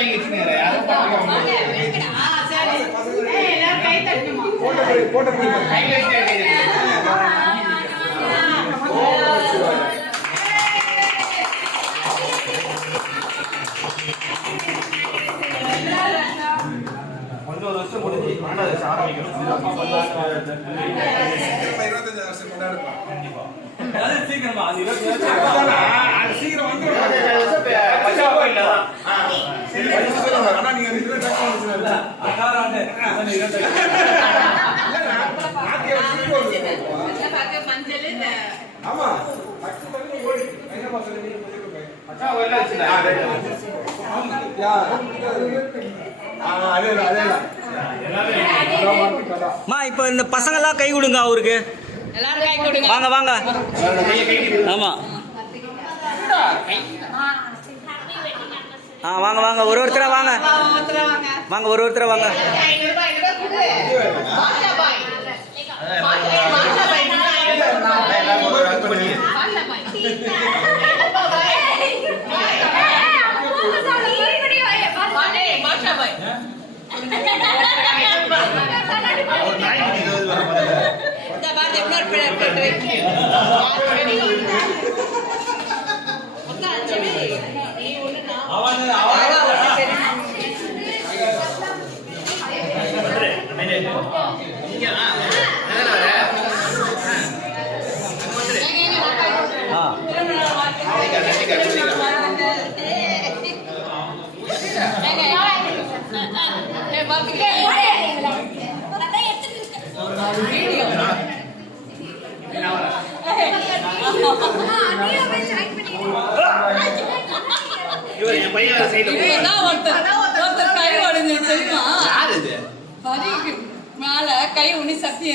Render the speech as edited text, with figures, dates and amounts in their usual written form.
வாங்கி வச்சுக்கறேன் யாரும் கை தட்டணுமா போட்ட கை ஒரு வருஷம் முடிஞ்சு ஆரம்பிக்கணும் சீக்கிரமா அது சீக்கிரம் வந்து இப்ப இந்த பசங்க எல்லாம் கை கொடுங்க அவருக்கு. வாங்க வாங்க. ஆமா வாங்க வாங்க ஒருத்தரா வாங்க வாங்க ஒருத்தரா வாங்க. மேல கை உனி சக்தி